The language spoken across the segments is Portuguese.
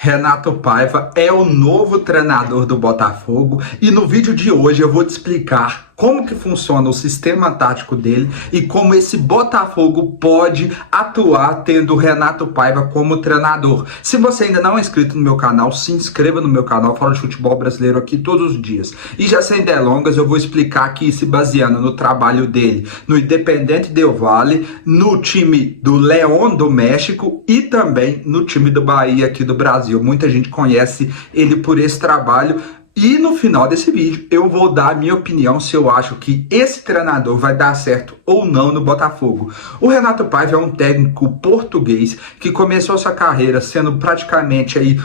Renato Paiva é o novo treinador do Botafogo e no vídeo de hoje eu vou te explicar como que funciona o sistema tático dele e como esse Botafogo pode atuar tendo o Renato Paiva como treinador. Se você ainda não é inscrito no meu canal, se inscreva no meu canal, falo de futebol brasileiro aqui todos os dias. E já sem delongas, eu vou explicar aqui se baseando no trabalho dele no Independente Del Valle, no time do León do México e também no time do Bahia aqui do Brasil. Muita gente conhece ele por esse trabalho. E no final desse vídeo eu vou dar a minha opinião se eu acho que esse treinador vai dar certo ou não no Botafogo. O Renato Paiva é um técnico português que começou sua carreira sendo praticamente aí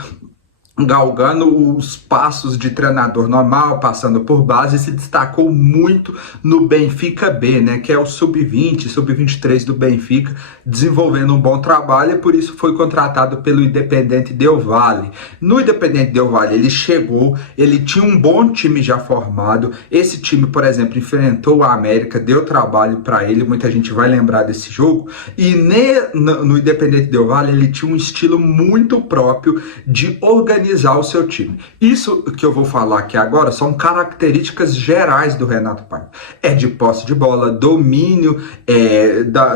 galgando os passos de treinador normal, passando por base, e se destacou muito no Benfica B, né, que é o sub-20, sub-23 do Benfica, desenvolvendo um bom trabalho e por isso foi contratado pelo Independente Del Valle. No Independente Del Valle ele chegou, ele tinha um bom time já formado, esse time, por exemplo, enfrentou a América, deu trabalho para ele, muita gente vai lembrar desse jogo, e no Independente Del Valle ele tinha um estilo muito próprio de organizar o seu time. Isso que eu vou falar aqui agora são características gerais do Renato Paiva. É de posse de bola, domínio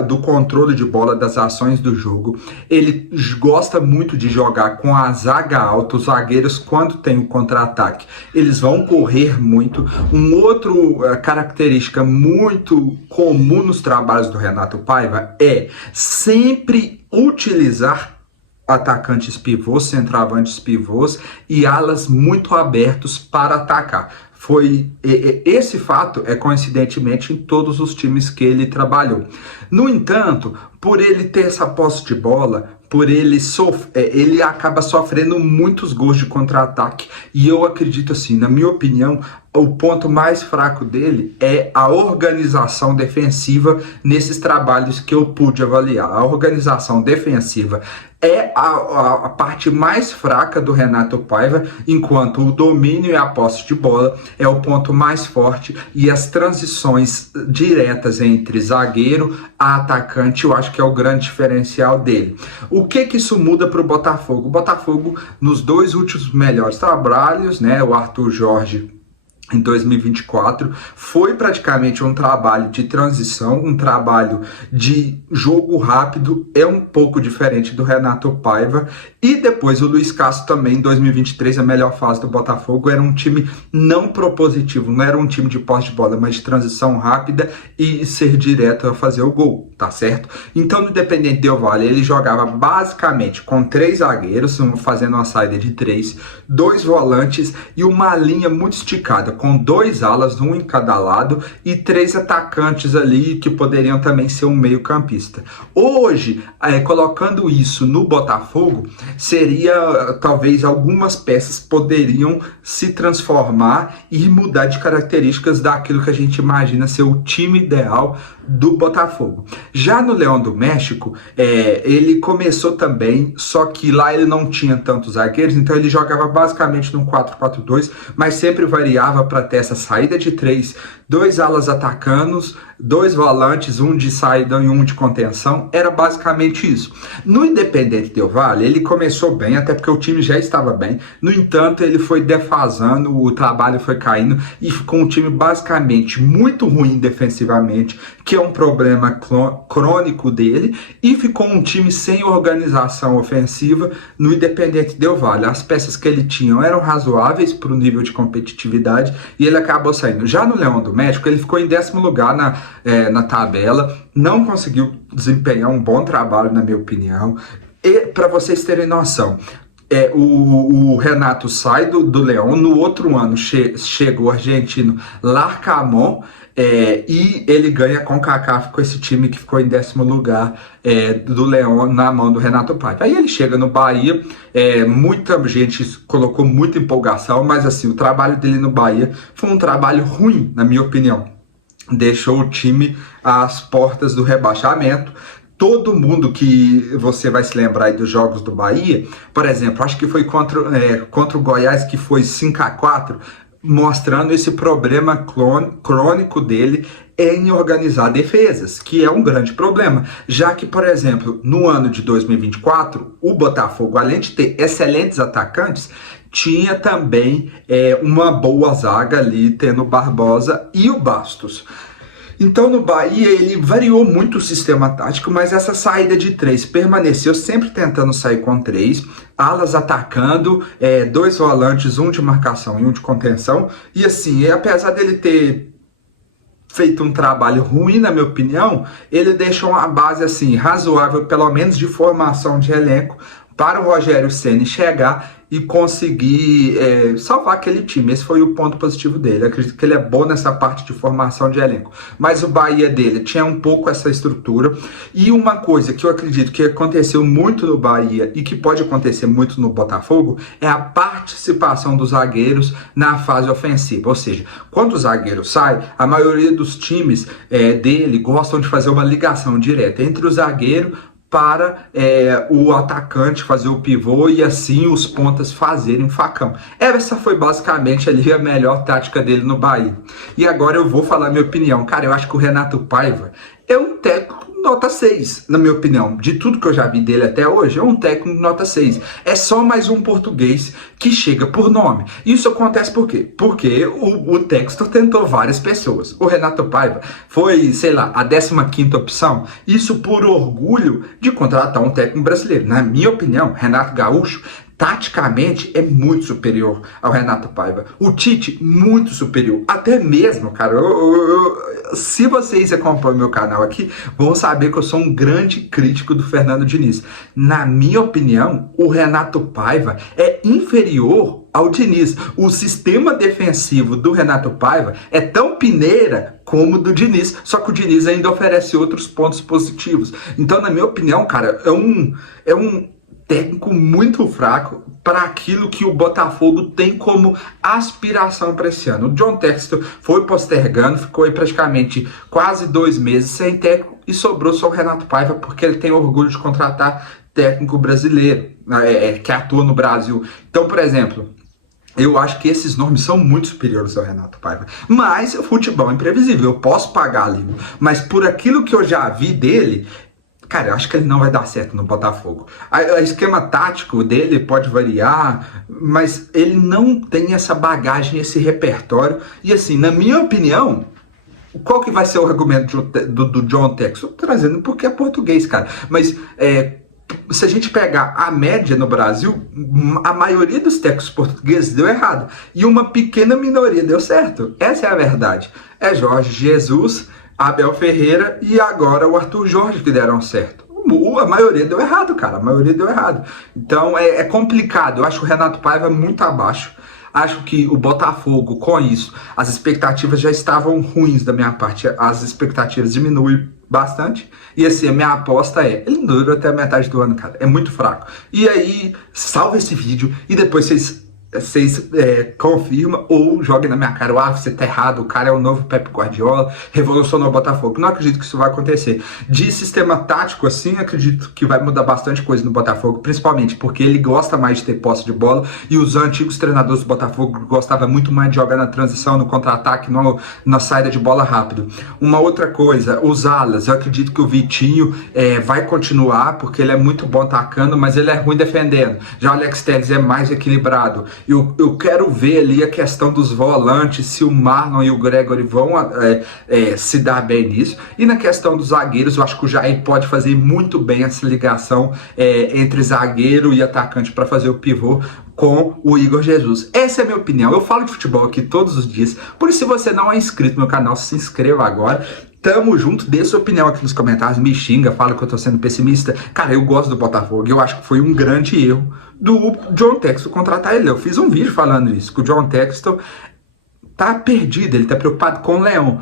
do controle de bola, das ações do jogo. Ele gosta muito de jogar com a zaga alta, os zagueiros quando tem o contra-ataque, eles vão correr muito. Outro característica muito comum nos trabalhos do Renato Paiva é sempre utilizar atacantes pivôs, centroavantes pivôs e alas muito abertos para atacar. Esse fato é coincidentemente em todos os times que ele trabalhou. No entanto, por ele ter essa posse de bola, ele acaba sofrendo muitos gols de contra-ataque e eu acredito assim, na minha opinião, o ponto mais fraco dele é a organização defensiva nesses trabalhos que eu pude avaliar. A organização defensiva é a parte mais fraca do Renato Paiva, enquanto o domínio e a posse de bola é o ponto mais forte e as transições diretas entre zagueiro a atacante eu acho que é o grande diferencial dele. O que isso muda para o Botafogo? O Botafogo, nos dois últimos melhores trabalhos, né, o Arthur Jorge em 2024, foi praticamente um trabalho de transição, um trabalho de jogo rápido, é um pouco diferente do Renato Paiva. E depois o Luiz Castro também, em 2023, a melhor fase do Botafogo, era um time não propositivo, não era um time de posse de bola, mas de transição rápida e ser direto a fazer o gol, tá certo? Então no Independente Del Valle ele jogava basicamente com 3 zagueiros, fazendo uma saída de 3, 2 volantes e uma linha muito esticada, com 2 alas, um em cada lado, e 3 atacantes ali que poderiam também ser um meio-campista. Hoje, colocando isso no Botafogo, seria talvez algumas peças poderiam se transformar e mudar de características daquilo que a gente imagina ser o time ideal do Botafogo. Já no León do México, ele começou também, só que lá ele não tinha tantos zagueiros, então ele jogava basicamente num 4-4-2, mas sempre variava para ter essa saída de 3, 2 alas atacanos, 2 volantes, um de saída e um de contenção, era basicamente isso. No Independente Del Valle, ele começou bem, até porque o time já estava bem, no entanto ele foi defasando, o trabalho foi caindo e ficou um time basicamente muito ruim defensivamente, que é um problema crônico dele, e ficou um time sem organização ofensiva no Independente Del Valle. As peças que ele tinha eram razoáveis para o nível de competitividade e ele acabou saindo. Já no León do México, ele ficou em 10º lugar na tabela, não conseguiu desempenhar um bom trabalho, na minha opinião. E para vocês terem noção, o Renato sai do León, no outro ano chega o argentino Larcamón, e ele ganha com o CONCACAF com esse time que ficou em 10º lugar do León na mão do Renato Paiva. Aí ele chega no Bahia, muita gente colocou muita empolgação, mas assim, o trabalho dele no Bahia foi um trabalho ruim, na minha opinião. Deixou o time às portas do rebaixamento. Todo mundo que você vai se lembrar aí dos jogos do Bahia, por exemplo, acho que foi contra o Goiás, que foi 5-4, mostrando esse problema crônico dele em organizar defesas, que é um grande problema, já que, por exemplo, no ano de 2024, o Botafogo, além de ter excelentes atacantes, tinha também uma boa zaga ali, tendo o Barbosa e o Bastos. Então no Bahia ele variou muito o sistema tático, mas essa saída de 3 permaneceu sempre tentando sair com 3, alas atacando, 2 volantes, um de marcação e um de contenção, e assim, apesar dele ter feito um trabalho ruim, na minha opinião, ele deixou uma base assim razoável, pelo menos de formação de elenco, para o Rogério Ceni chegar e conseguir salvar aquele time. Esse foi o ponto positivo dele. Eu acredito que ele é bom nessa parte de formação de elenco. Mas o Bahia dele tinha um pouco essa estrutura. E uma coisa que eu acredito que aconteceu muito no Bahia e que pode acontecer muito no Botafogo é a participação dos zagueiros na fase ofensiva. Ou seja, quando o zagueiro sai, a maioria dos times dele gostam de fazer uma ligação direta entre o zagueiro para o atacante fazer o pivô e assim os pontas fazerem facão. Essa foi basicamente ali a melhor tática dele no Bahia. E agora eu vou falar minha opinião. Cara, eu acho que o Renato Paiva é um técnico nota 6, na minha opinião. De tudo que eu já vi dele até hoje, é um técnico nota 6. É só mais um português que chega por nome. Isso acontece por quê? Porque o Textor tentou várias pessoas. O Renato Paiva foi, sei lá, a 15ª opção. Isso por orgulho de contratar um técnico brasileiro. Na minha opinião, Renato Gaúcho taticamente é muito superior ao Renato Paiva. O Tite, muito superior. Até mesmo, cara, se vocês acompanham meu canal aqui, vão saber que eu sou um grande crítico do Fernando Diniz. Na minha opinião, o Renato Paiva é inferior ao Diniz. O sistema defensivo do Renato Paiva é tão peneira como o do Diniz, só que o Diniz ainda oferece outros pontos positivos. Então, na minha opinião, cara, é um técnico muito fraco para aquilo que o Botafogo tem como aspiração para esse ano. O John Textor foi postergando, ficou aí praticamente quase 2 meses sem técnico e sobrou só o Renato Paiva porque ele tem orgulho de contratar técnico brasileiro, que atua no Brasil. Então, por exemplo, eu acho que esses nomes são muito superiores ao Renato Paiva. Mas o futebol é imprevisível, eu posso pagar ali. Mas por aquilo que eu já vi dele, cara, eu acho que ele não vai dar certo no Botafogo. O esquema tático dele pode variar, mas ele não tem essa bagagem, esse repertório. E assim, na minha opinião, qual que vai ser o argumento do John Textor? Trazendo porque é português, cara. Mas se a gente pegar a média no Brasil, a maioria dos técnicos portugueses deu errado. E uma pequena minoria deu certo. Essa é a verdade. É Jorge Jesus, Abel Ferreira e agora o Arthur Jorge que deram certo. A maioria deu errado, cara. A maioria deu errado. Então é complicado. Eu acho o Renato Paiva muito abaixo. Acho que o Botafogo, com isso, as expectativas já estavam ruins da minha parte. As expectativas diminuem bastante. E assim, a minha aposta ele não dura até a metade do ano, cara. É muito fraco. E aí, salva esse vídeo e depois vocês confirma ou joguem na minha cara, você tá errado, o cara é o novo Pep Guardiola, revolucionou o Botafogo. Não acredito que isso vai acontecer. De sistema tático, assim, acredito que vai mudar bastante coisa no Botafogo, principalmente porque ele gosta mais de ter posse de bola e os antigos treinadores do Botafogo gostavam muito mais de jogar na transição, no contra-ataque, na saída de bola rápido. Uma outra coisa, os alas, eu acredito que o Vitinho vai continuar, porque ele é muito bom atacando, mas ele é ruim defendendo. Já o Alex Telles é mais equilibrado. Eu quero ver ali a questão dos volantes, se o Marlon e o Gregory vão se dar bem nisso. E na questão dos zagueiros, eu acho que o Jair pode fazer muito bem essa ligação entre zagueiro e atacante para fazer o pivô com o Igor Jesus. Essa é a minha opinião. Eu falo de futebol aqui todos os dias. Por isso, se você não é inscrito no meu canal, se inscreva agora. Tamo junto, dê sua opinião aqui nos comentários, me xinga, fala que eu tô sendo pessimista. Cara, eu gosto do Botafogo e eu acho que foi um grande erro do John Textor contratar ele. Eu fiz um vídeo falando isso, que o John Textor tá perdido, ele tá preocupado com o Lyon.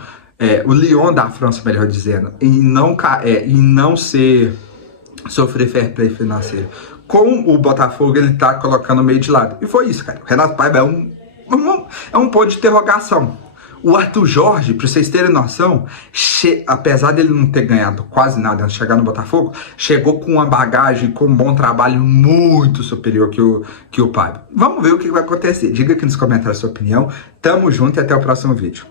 O Lyon da França, melhor dizendo, em não sofrer fair play financeiro. Com o Botafogo, ele tá colocando meio de lado. E foi isso, cara. O Renato Paiva é um ponto de interrogação. O Arthur Jorge, para vocês terem noção, apesar dele não ter ganhado quase nada antes de chegar no Botafogo, chegou com uma bagagem, com um bom trabalho muito superior que o Pablo. Vamos ver o que vai acontecer. Diga aqui nos comentários a sua opinião. Tamo junto e até o próximo vídeo.